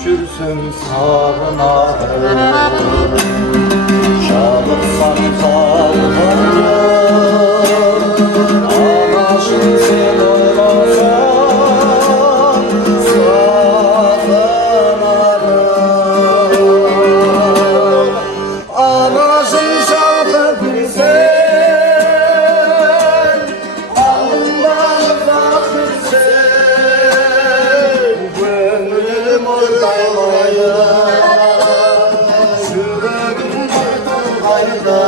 жүрсем сағынарым, шабытсам қалғарым, анашым сен ойласам сағынарым. Анашым шалқып жүрсең, алдымдағы ұзақ жүрсең, көңілім ортаймайды, жүрегім ортаймайды.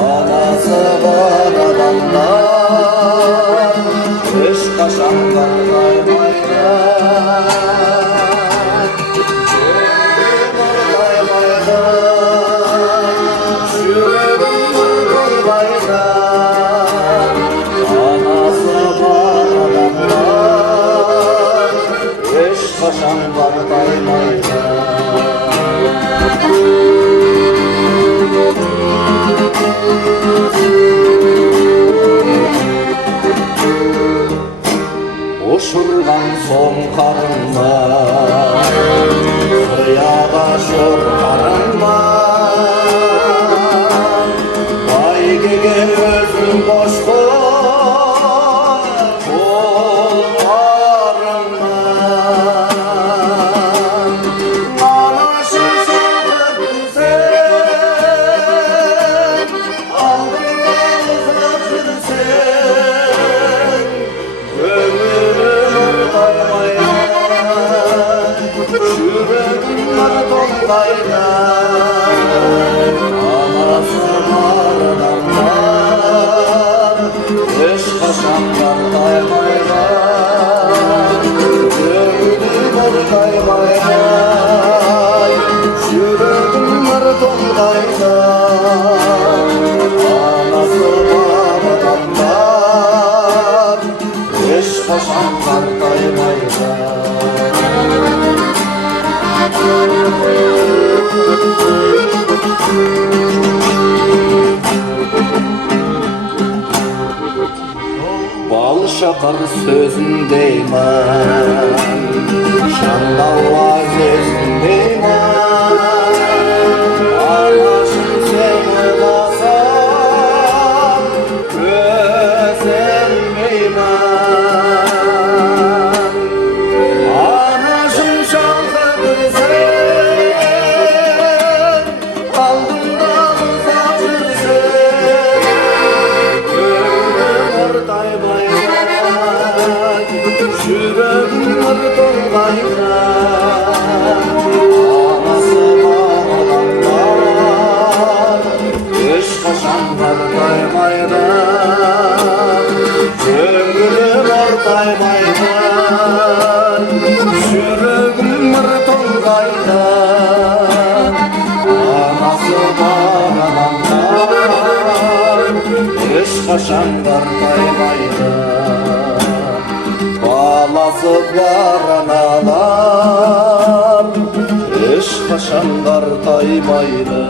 Анасы бар адамдар ешқашан ортаймайды, жүрегім ортаймайды. Анасы бар адамдар ешқашан ортаймайды. Ұшырған соң қарынма, қияға шор қарынма, бәйгеге өзің қош қой, қоларыңа. Анашым сағынып жүрсең, алдыңда ұзақ жүрсең, көңілім ортаймайды, жүрегім толмайды. Анасы бар адамдар ешқашан ортаймайды, көңілім ортаймайды, жүрегім толмайды. Анасы бар адамдар ешқашан ортаймайды. Бал шақар сөзін деймін, шаңдауға сөзін деймін. Анашым сен ойласам көз ілмеймін. Анашым шалқып жүрсең, алдыңда ұзақ жүрсең, көңілім ортаймайды, жүрегім толмайды. Анасы бар адамдар ешқашан ортаймайды, көңілім ортаймайды, жүрегім толмайды. Анасы бар адамдар ешқашан ортаймайды, баласы бар аналар ешқашан ортаймайды.